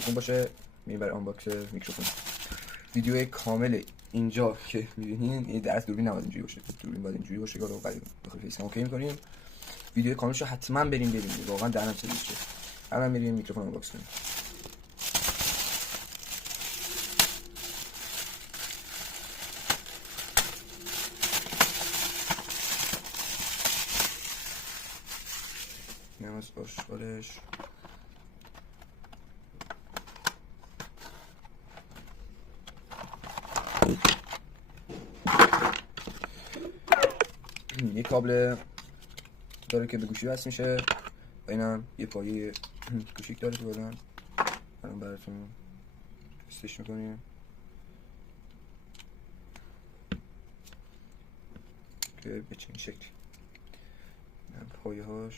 میکروفون باشه، میریم برای آنباکس میکروفون. ویدیو کامل اینجا که می‌بینین این درس دوربین نباید اینجوری باشه، دوربین باید اینجوری باشه که رو بعد بخوام فیس کام اوکی می‌کنیم. ویدیو کاملش رو حتما بریم واقعا درنم سرویس شه. الان میریم میکروفون آنباکس کنیم. اینم از آشغالش. یه کابل داره که به گوشی وصل میشه و اینم یه پایه کوچیک داره که الان براتون تستش میکنیم که به چنین شکلی. اینم پایه هاش